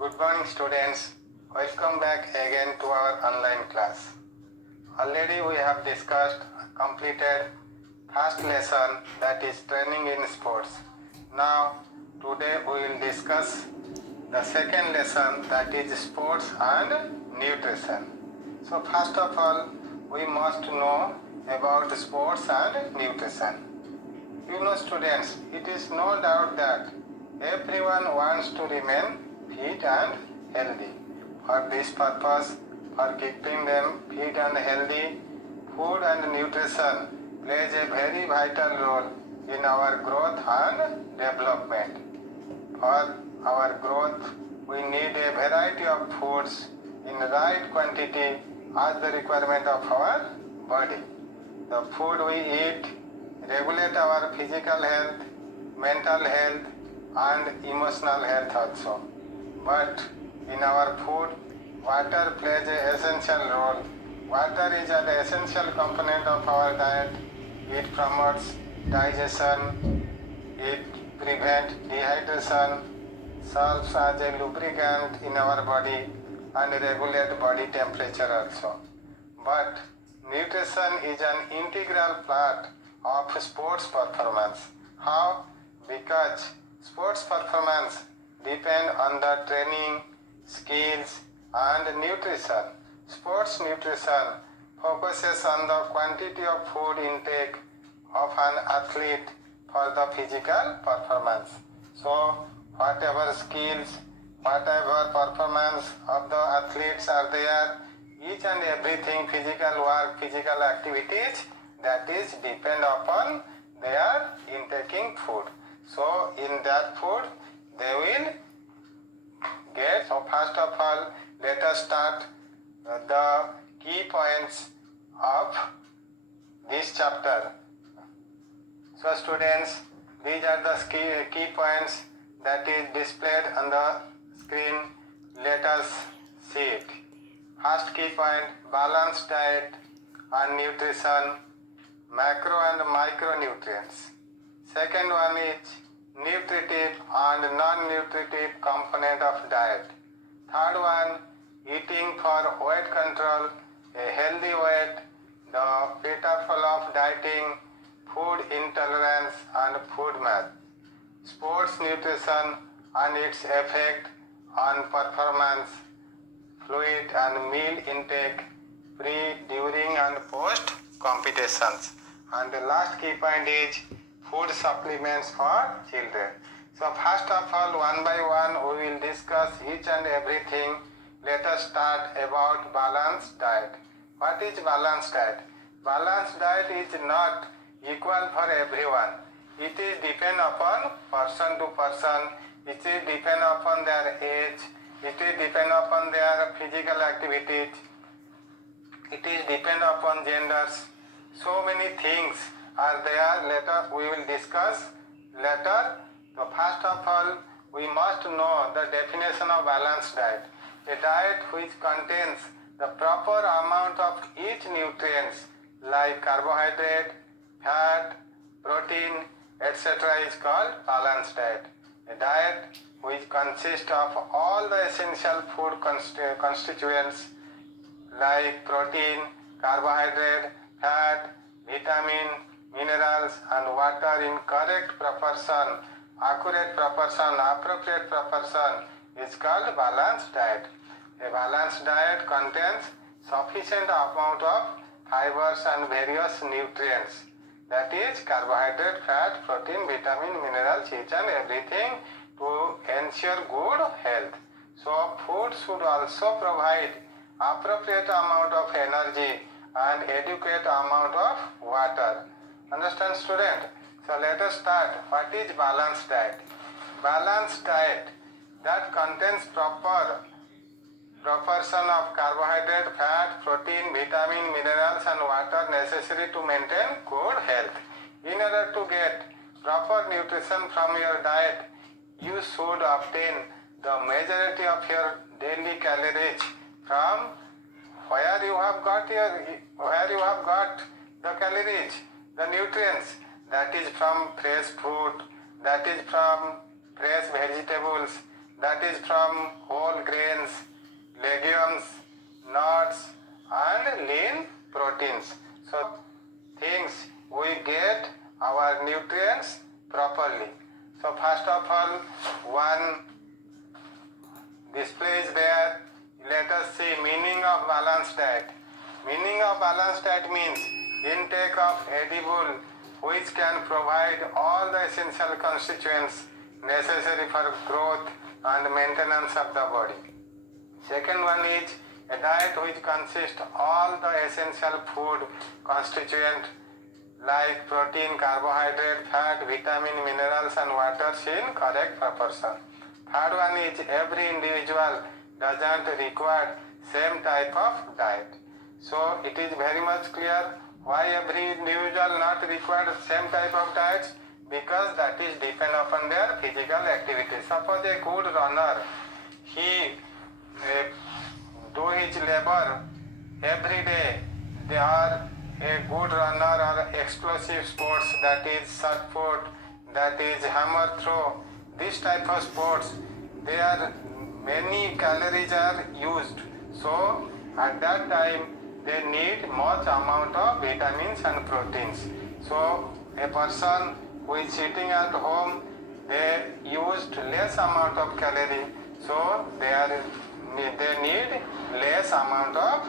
Good morning students. Welcome back again to our online class. Already we have discussed, completed first lesson, that is training in sports. Now today we will discuss the second lesson, that is sports and nutrition. So first of all we must know about sports and nutrition. You know students, it is no doubt that everyone wants to remain fit and healthy. For this purpose, for keeping them fit and healthy, food and nutrition plays a very vital role in our growth and development. For our growth, we need a variety of foods in right quantity as the requirement of our body. The food we eat regulate our physical health, mental health and emotional health also. But in our food, water plays an essential role. Water is an essential component of our diet. It promotes digestion, it prevents dehydration, serves as a lubricant in our body and regulates body temperature also. But nutrition is an integral part of sports performance. How? Because sports performance depend on the training, skills and nutrition. Sports nutrition focuses on the quantity of food intake of an athlete for the physical performance. So whatever skills, whatever performance of the athletes are there, each and everything, physical work, physical activities, that is depend upon their intaking food. So in that food they will get. So first of all let us start the key points of this chapter. So students, these are the key points that is displayed on the screen. Let us see it. First key point, balanced diet and nutrition, macro and micronutrients. Second one is nutritive and non-nutritive component of diet. Third one, eating for weight control, a healthy weight, the pitfall of dieting, food intolerance and food math. Sports nutrition and its effect on performance, fluid and meal intake, pre, during and post competitions. And the last key point is food supplements for children. So first of all, one by one we will discuss each and everything. Let us start about balanced diet. What is balanced diet? Balanced diet is not equal for everyone. It is depend upon person to person. It is depend upon their age. It is depend upon their physical activities. It is depend upon genders. So many things are there. Later we will discuss later. So first of all, we must know the definition of balanced diet. A diet which contains the proper amount of each nutrients like carbohydrate, fat, protein, etc. is called balanced diet. A diet which consists of all the essential food constituents like protein, carbohydrate, fat, vitamin, minerals and water in correct proportion, accurate proportion, appropriate proportion is called balanced diet. A balanced diet contains sufficient amount of fibers and various nutrients, that is carbohydrate, fat, protein, vitamin, minerals, each and everything to ensure good health. So food should also provide appropriate amount of energy and adequate amount of water. Understand student? So let us start. What is balanced diet? Balanced diet that contains proper proportion of carbohydrate, fat, protein, vitamin, minerals and water necessary to maintain good health. In order to get proper nutrition from your diet, you should obtain the majority of your daily calories from where you have got the calories, the nutrients, that is from fresh food, that is from fresh vegetables, that is from whole grains, legumes, nuts and lean proteins. So things we get our nutrients properly. So first of all, one display is there. Let us see meaning of balanced diet. Meaning of balanced diet means intake of edible which can provide all the essential constituents necessary for growth and maintenance of the body. Second one is a diet which consists all the essential food constituent like protein, carbohydrate, fat, vitamin, minerals and waters in correct proportion. Third one is every individual doesn't require same type of diet. So it is very much clear why every individual not required same type of diet, because that is depend upon their physical activity. Suppose a good runner, he do his labor every day. They are a good runner or explosive sports, that is shot put, that is hammer throw. This type of sports, there many calories are used. So at that time they need much amount of vitamins and proteins. So a person who is sitting at home, they used less amount of calorie, so they need less amount of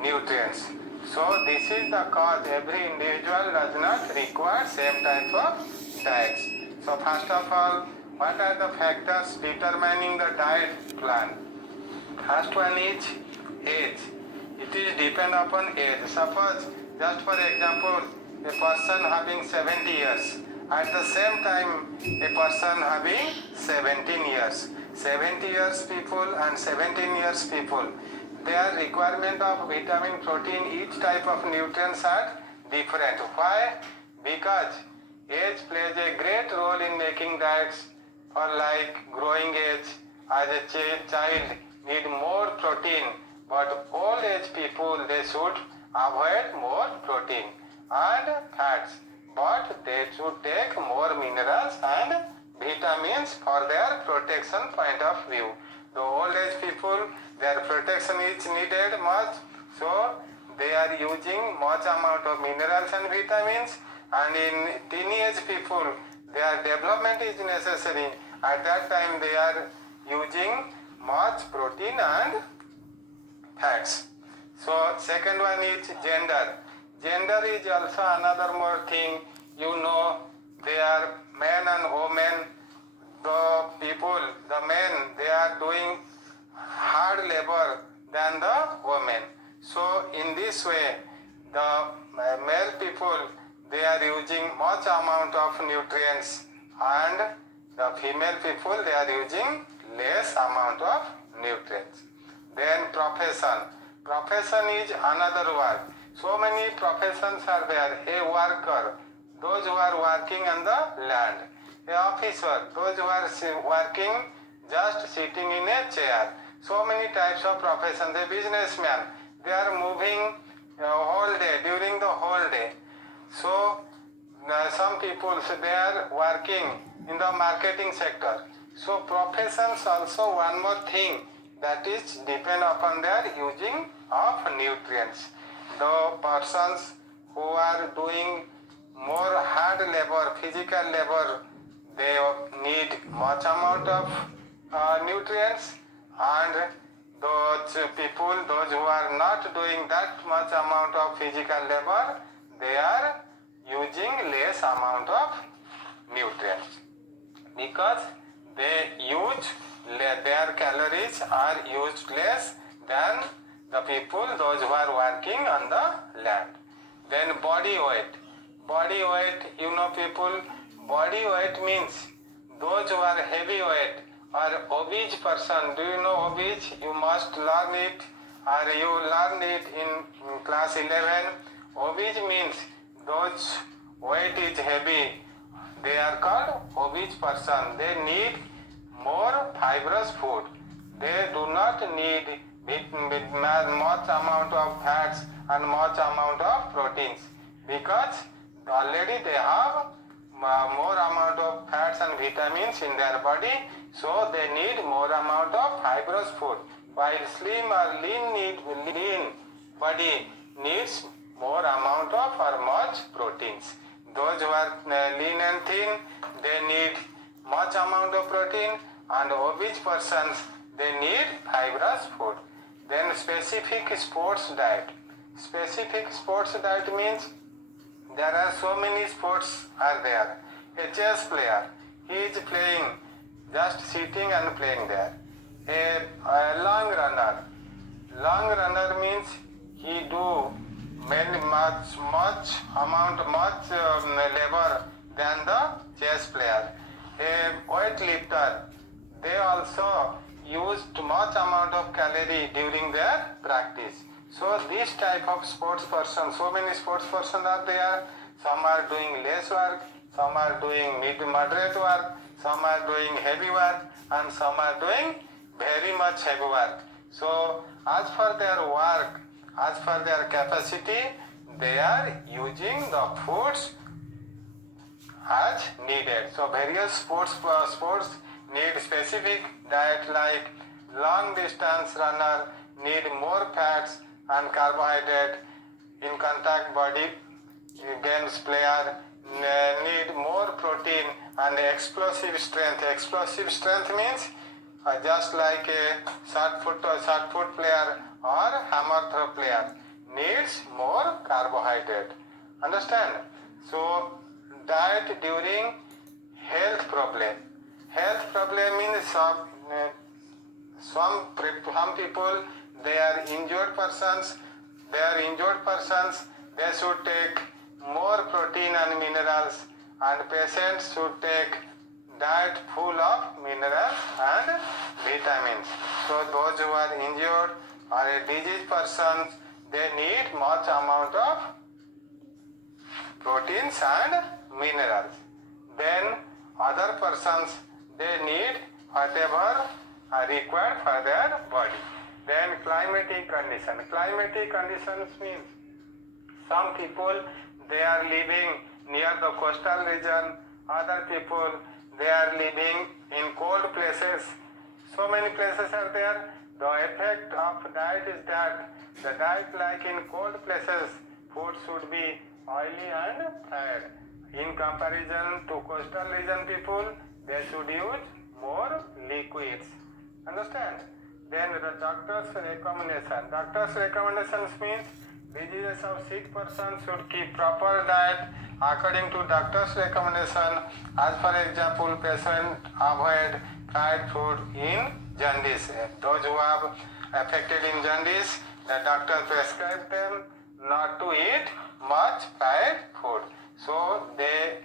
nutrients. So this is the cause every individual does not require same type of diets. So first of all, what are the factors determining the diet plan? First one is age. It is depend upon age. Suppose, just for example, a person having 70 years, at the same time a person having 17 years. 70 years people and 17 years people, their requirement of vitamin, protein, each type of nutrients are different. Why? Because age plays a great role in making diets. For like growing age, as a child need more protein, but old age people, they should avoid more protein and fats, but they should take more minerals and vitamins for their protection point of view. The old age people, their protection is needed much, so they are using much amount of minerals and vitamins, and in teenage people, their development is necessary. At that time they are using much protein and fats. So second one is gender. Gender is also another more thing. You know, they are men and women. The people, the men, they are doing hard labor than the women. So in this way, the male people, they are using much amount of nutrients, and the female people, they are using less amount of nutrients. Then profession. Profession is another word. So many professions are there. A worker, those who are working on the land. A officer, those who are working just sitting in a chair. So many types of professions. A businessman, they are moving whole day, during the whole day. So some people, they are working in the marketing sector. So professions also one more thing, that is depend upon their using of nutrients. The persons who are doing more hard labor, physical labor, they need much amount of nutrients, and those people, those who are not doing that much amount of physical labor, they are using less amount of nutrients, because they use their calories are used less than the people, those who are working on the land. Then body weight. Body weight, you know people, body weight means those who are heavyweight or obese person. Do you know obese? You must learn it, or you learned it in class 11. Obese means those weight is heavy. They are called obese person. They need more fibrous food. They do not need much amount of fats and much amount of proteins, because already they have more amount of fats and vitamins in their body, so they need more amount of fibrous food. While slim or lean body needs more amount of or much proteins. Those who are lean and thin, they need much amount of protein, and obese persons, they need fibrous food. Then specific sports diet. Specific sports diet means there are so many sports are there. A chess player, he is playing, just sitting and playing there. A long runner. Long runner means he do much labor than the chess player. A weightlifter, they also used much amount of calorie during their practice. So this type of sports person, so many sports persons are there. Some are doing less work, some are doing moderate work, some are doing heavy work, and some are doing very much heavy work. So as per their work, as per their capacity, they are using the foods as needed. So various sports need specific diet, like long distance runner need more fats and carbohydrate. In contact body games player need more protein and explosive strength. Explosive strength means just like a shot put player or hammer throw player needs more carbohydrate. Understand? So diet during health problem. Health problem means some people, they are injured persons. They should take more protein and minerals, and patients should take diet full of minerals and vitamins. So those who are injured or a diseased persons, they need much amount of proteins and minerals. Then other persons, they need whatever are required for their body. Then climatic condition. Climatic conditions means some people, they are living near the coastal region. Other people, they are living in cold places. So many places are there. The effect of diet is that the diet, like in cold places, food should be oily and fried. In comparison to coastal region people, they should use more liquids. Understand? Then the doctor's recommendation. Doctor's recommendations means diseases of sick persons should keep proper diet according to doctor's recommendation. As for example, patient avoid fried food in jaundice. Those who are affected in jaundice, the doctor prescribed them not to eat much fried food. So they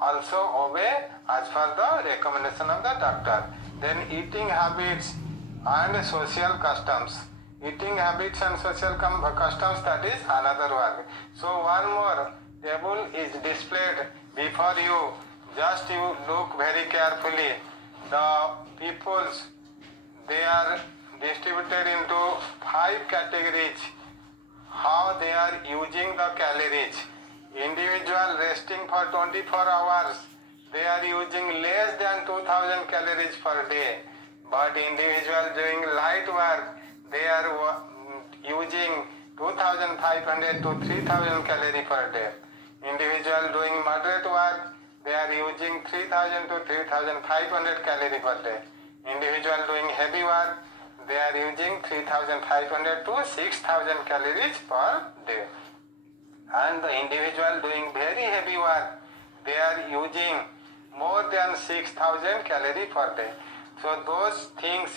also obey as per the recommendation of the doctor. Then eating habits and social customs. Eating habits and social customs, that is another work. So one more table is displayed before you. Just you look very carefully. The peoples, they are distributed into 5 categories. How they are using the calories. Individual resting for 24 hours, they are using less than 2000 calories per day. But individual doing light work, they are using 2500 to 3000 calories per day. Individual doing moderate work, they are using 3000 to 3500 calories per day. Individual doing heavy work, they are using 3500 to 6000 calories per day. And the individual doing very heavy work, they are using more than 6000 calories per day. So those things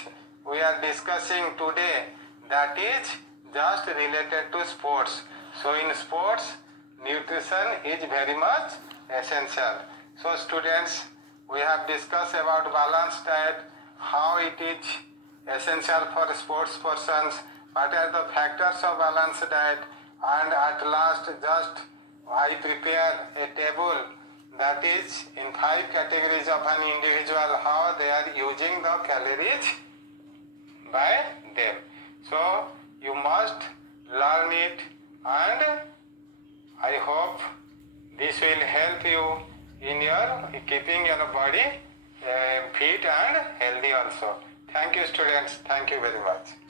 we are discussing today, that is just related to sports. So in sports, nutrition is very much essential. So students, we have discussed about balanced diet, how it is essential for sports persons, what are the factors of balanced diet, and at last just I prepare a table that is in 5 categories of an individual, how they are using the calories by them. So you must learn it, and I hope this will help you in your keeping your body fit and healthy also. Thank you students. Thank you very much.